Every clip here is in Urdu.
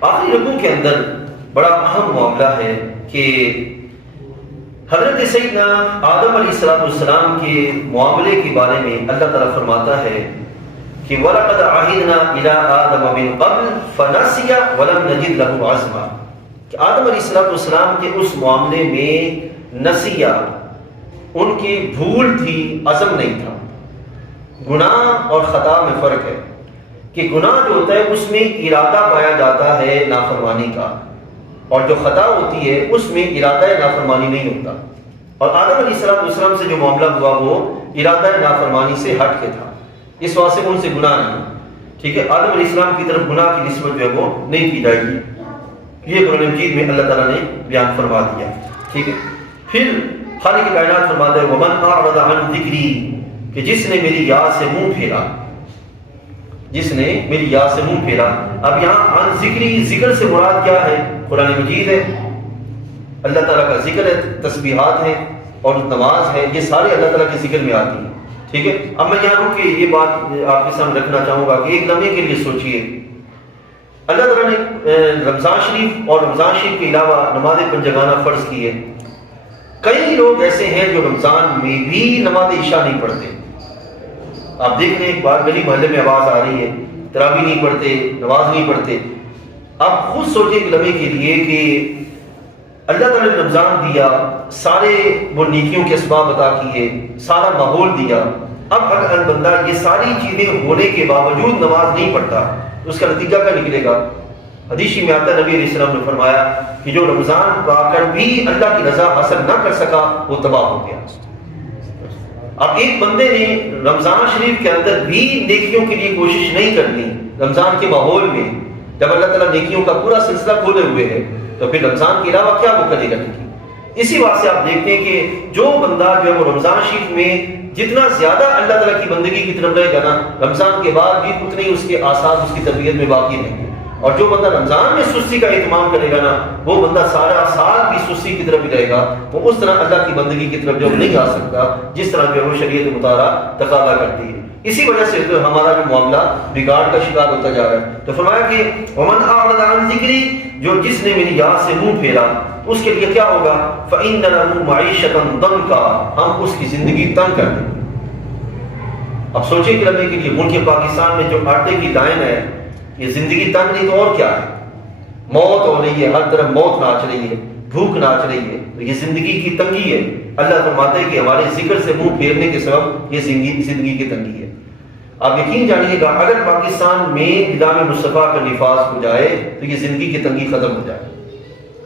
آخری رکوع کے اندر بڑا اہم معاملہ ہے کہ حضرت سیدنا آدم علیہ السلام کے معاملے کے بارے میں اللہ تعالیٰ فرماتا ہے کہ وَلَقَدْ عَهِدْنَا إِلَىٰ آدَمَ مِن قَبْلُ فَنَسِيَ وَلَمْ نَجِدْ لَهُ عَزْمًا، کہ آدم علیہ السلام کے اس معاملے میں نسیہ، ان کی بھول تھی، عزم نہیں تھا۔ گناہ اور خطا میں فرق ہے کہ گناہ جو ہوتا ہے اس میں ارادہ پایا جاتا ہے نافرمانی کا، اور جو خطا ہوتی ہے اس میں ارادہ نافرمانی نہیں ہوتا۔ اور آدم علیہ السلام سے جو معاملہ ہوا وہ ارادہ نافرمانی سے ہٹ کے تھا، اس واسطے ان سے گناہ نہیں۔ ٹھیک ہے، آدم علیہ السلام کی طرف گناہ کی نسبت جو ہے وہ نہیں کی جائے گی، یہ قرآن مجید میں اللہ تعالیٰ نے بیان فرما دیا۔ ٹھیک ہے، پھر خالق کائنات فرماتا ہے وَمَنْ أَعْرَضَ عَنْ ذِكْرِي، کہ جس نے میری یاد سے منہ پھیرا، جس نے میری یاد سے منہ پھیرا۔ اب یہاں عن ذکری، ذکر سے مراد کیا ہے؟ قرآن مجید ہے، اللہ تعالیٰ کا ذکر ہے، تسبیحات ہے اور نماز ہے، یہ سارے اللہ تعالیٰ کے ذکر میں آتی ہیں۔ ٹھیک ہے، اب میں یہاں رک کے یہ بات آپ کے سامنے رکھنا چاہوں گا کہ ایک لمحے کے لیے سوچئے، اللہ تعالیٰ نے رمضان شریف اور رمضان شریف کے علاوہ نماز پنجگانہ فرض کی ہے۔ کئی لوگ ایسے ہیں جو رمضان میں بھی نماز عشاء نہیں پڑھتے۔ آپ دیکھ رہے ہیں ایک بار گلی محلے میں آواز آ رہی ہے، تراویح نہیں پڑھتے، نماز نہیں پڑھتے۔ آپ خود سوچیں ایک لمحے کے لیے کہ اللہ تعالیٰ نے رمضان دیا، سارے وہ نیکیوں کے اسباب عطا کیے، سارا ماحول دیا، اب اگر بندہ یہ ساری چیزیں ہونے کے باوجود نماز نہیں پڑھتا تو اس کا نتیجہ کیا نکلے گا؟ حدیث میں آتا ہے نبی علیہ السلام نے فرمایا کہ جو رمضان پا کر بھی اللہ کی رضا حاصل نہ کر سکا وہ تباہ ہو گیا۔ اب ایک بندے نے رمضان شریف کے اندر بھی نیکیوں کے لیے کوشش نہیں کرنی، رمضان کے ماحول میں جب اللہ تعالیٰ نیکیوں کا پورا سلسلہ کھولے ہوئے ہے تو پھر رمضان کے علاوہ کیا وہ کرے گا؟ اسی واسطے آپ دیکھتے ہیں کہ جو بندہ جو ہے وہ رمضان شریف میں جتنا زیادہ اللہ تعالیٰ کی بندگی کی طرف رہے گا نا، رمضان کے بعد بھی اتنے اس کے آثار اس کی طبیعت میں باقی رہیں گے۔ اور جو بندہ رمضان میں سستی کا اہتمام کرے گا نا، وہ بندہ سارا سال بھی سستی کی طرف ہی رہے گا، وہ اس طرح اللہ کی بندگی کی طرف جو نہیں آ سکتا جس طرح جو ہے وہ شریعت مطالعہ تقاضا کرتی ہے۔ اسی وجہ سے تو ہمارا جو معاملہ بگاڑ کا شکار ہوتا جا رہا ہے۔ تو فرمایا کہ ومن اعرض عن ذکری، جو جس نے میری یاد سے منہ پھیرا اس کے لیے کیا ہوگا؟ فإن له معیشۃ ضنکا، ہم اس کی زندگی تنگ کر دیں گے۔ اب سوچیں کہ لمحے کے لیے ملک پاکستان میں جو آٹے کی لائن ہے، یہ زندگی تنگ نہیں تو اور کیا ہے؟ موت ہو رہی ہے، ہر طرف موت ناچ رہی ہے، بھوک ناچ رہی ہے، تو یہ زندگی کی تنگی ہے۔ اللہ فرماتے ہیں کہ ہمارے ذکر سے منہ پھیرنے کے سبب یہ زندگی کی تنگی ہے۔ آپ یقین جانیے گا اگر پاکستان میں نظام مصطفیٰ کا نفاذ ہو جائے تو یہ زندگی کی تنگی ختم ہو جائے،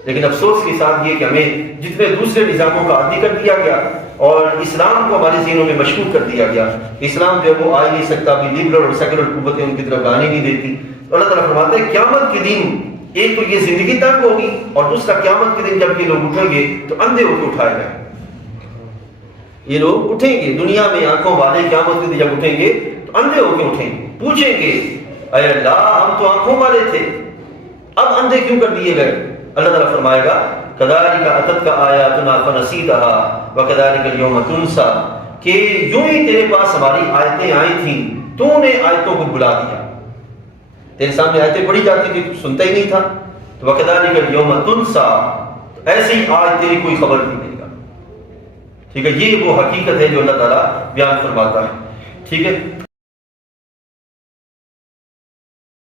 لیکن افسوس کے ساتھ یہ کہ ہمیں جتنے دوسرے نظاموں کا عادی کر دیا گیا اور اسلام کو ہمارے ذہنوں میں مشکوک کر دیا گیا۔ اسلام جو ہے وہ آ ہی نہیں سکتا، بھی لبرل اور سیکولر قوتیں ان کی طرف آنے نہیں دیتی۔ اللہ تعالیٰ فرماتے ہیں قیامت کے دن ایک تو یہ زندگی تنگ ہوگی اور دوسرا قیامت کے دن جب یہ لوگ اٹھیں گے تو اندھے ہو کے اٹھائے جائیں گے۔ یہ لوگ اٹھیں گے دنیا میں آنکھوں والے، قیامت کے دن جب اٹھیں گے تو اندھے ہو کے اٹھیں گے، پوچھیں گے اے اللہ ہم تو آنکھوں والے تھے، اب اندھے کیوں کر دیے گئے؟ اللہ تعالیٰ فرمائے گا کذالک اتتک آیاتنا فنسیتها وکذالک اليوم تنسی، کہ یوں ہی تیرے پاس ہماری آیتیں آئی تھیں، تو نے آیتوں کو بھلا دیا۔ تیرے سامنے آیتیں پڑھی جاتی تھی تو سنتا ہی نہیں تھا، تو وکذالک اليوم تنسی، ایسے ہی آج تیری کوئی خبر نہیں دے گا۔ ٹھیک ہے، یہ وہ حقیقت ہے جو اللہ تعالیٰ بیان فرماتا ہے۔ ٹھیک ہے،